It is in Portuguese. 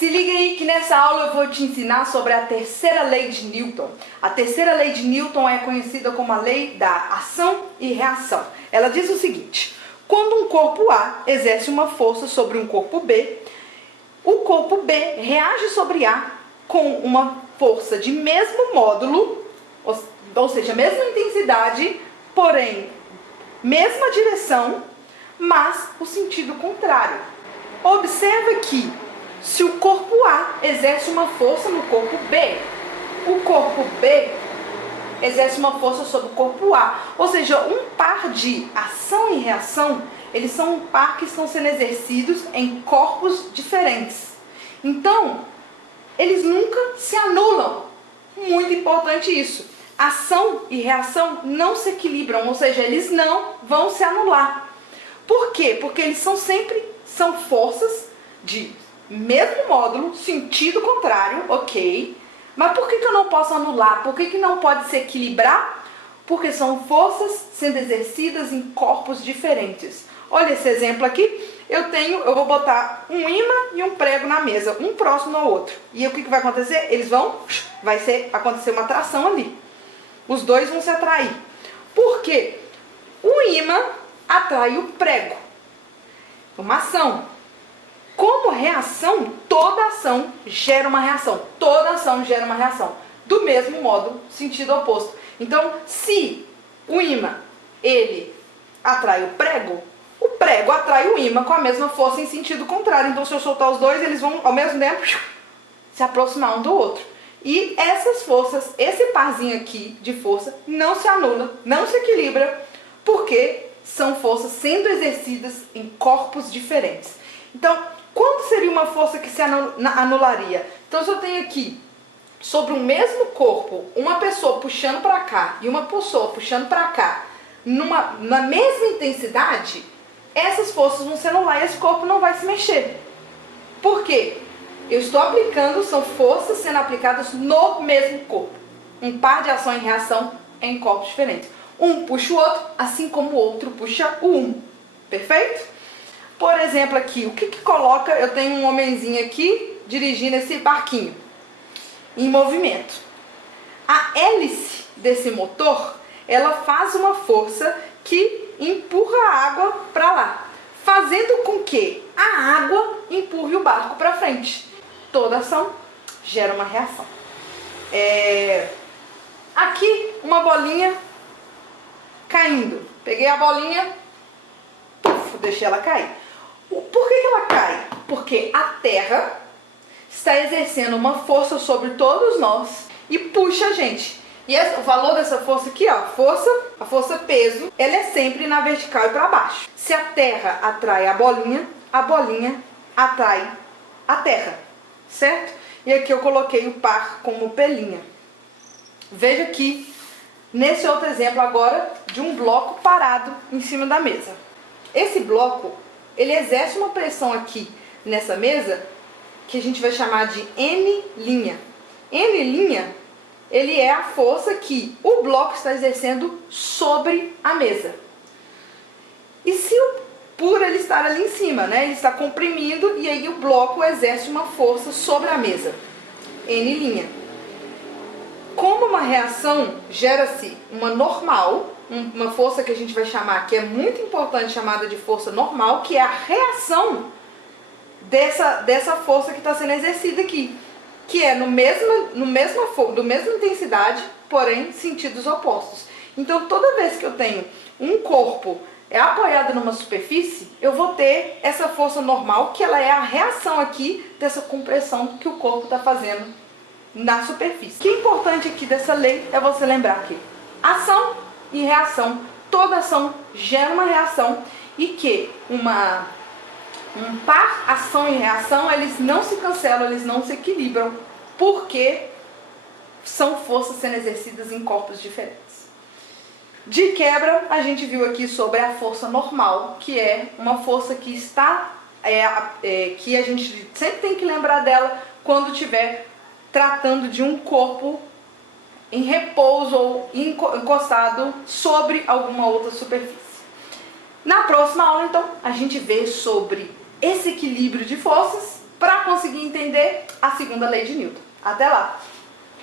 Se liga aí que nessa aula eu vou te ensinar sobre a terceira lei de Newton. A terceira lei de Newton é conhecida como a lei da ação e reação. Ela diz o seguinte: quando um corpo A exerce uma força sobre um corpo B, o corpo B reage sobre A com uma força de mesmo módulo, ou seja, mesma intensidade, porém mesma direção, mas o sentido contrário. Observa que se o corpo A exerce uma força no corpo B, o corpo B exerce uma força sobre o corpo A. Ou seja, um par de ação e reação, eles são um par que estão sendo exercidos em corpos diferentes. Então, eles nunca se anulam. Muito importante isso. Ação e reação não se equilibram, ou seja, eles não vão se anular. Por quê? Porque eles são forças de mesmo módulo, sentido contrário, ok. Mas por que eu não posso anular? Por que não pode se equilibrar? Porque são forças sendo exercidas em corpos diferentes. Olha esse exemplo aqui. Eu vou botar um ímã e um prego na mesa, um próximo ao outro. E o que vai acontecer? Vai acontecer uma atração ali. Os dois vão se atrair. Por quê? O ímã atrai o prego. Uma ação. Como reação, toda ação gera uma reação. Toda ação gera uma reação. Do mesmo modo, sentido oposto. Então, se o ímã, ele atrai o prego atrai o ímã com a mesma força em sentido contrário. Então, se eu soltar os dois, eles vão, ao mesmo tempo, se aproximar um do outro. E essas forças, esse parzinho aqui de força, não se anula, não se equilibra, porque são forças sendo exercidas em corpos diferentes. Então, quando seria uma força que se anularia? Então, se eu tenho aqui, sobre o mesmo corpo, uma pessoa puxando para cá e uma pessoa puxando para cá, na mesma intensidade, essas forças vão se anular e esse corpo não vai se mexer. Por quê? Eu estou aplicando, são forças sendo aplicadas no mesmo corpo. Um par de ação e reação em corpos diferentes. Um puxa o outro, assim como o outro puxa o um. Perfeito? Por exemplo aqui, o que coloca? Eu tenho um homenzinho aqui dirigindo esse barquinho em movimento. A hélice desse motor, ela faz uma força que empurra a água para lá, fazendo com que a água empurre o barco para frente. Toda ação gera uma reação. Aqui uma bolinha caindo. Peguei a bolinha, deixei ela cair. Por que ela cai? Porque a Terra está exercendo uma força sobre todos nós e puxa a gente. E o valor dessa força aqui, ó, a força peso, ela é sempre na vertical e para baixo. Se a Terra atrai a bolinha atrai a Terra, certo? E aqui eu coloquei o par como pelinha. Veja aqui, nesse outro exemplo agora, de um bloco parado em cima da mesa. Esse bloco, ele exerce uma pressão aqui nessa mesa, que a gente vai chamar de N'. N', ele é a força que o bloco está exercendo sobre a mesa. E se por ele estar ali em cima, né, ele está comprimindo e aí o bloco exerce uma força sobre a mesa. N'. Como uma reação, gera-se uma normal, uma força que a gente vai chamar, que é muito importante, chamada de força normal, que é a reação dessa força que está sendo exercida aqui, que é do mesma intensidade, porém sentidos opostos. Então, toda vez que eu tenho um corpo apoiado numa superfície, eu vou ter essa força normal, que ela é a reação aqui dessa compressão que o corpo está fazendo na superfície. O que é importante aqui dessa lei é você lembrar que ação e reação, toda ação gera uma reação e que um par ação e reação, eles não se cancelam, eles não se equilibram, porque são forças sendo exercidas em corpos diferentes. De quebra, a gente viu aqui sobre a força normal, que é uma força que que a gente sempre tem que lembrar dela quando estiver tratando de um corpo em repouso ou encostado sobre alguma outra superfície. Na próxima aula, então, a gente vê sobre esse equilíbrio de forças para conseguir entender entender a segunda lei de Newton. Até lá!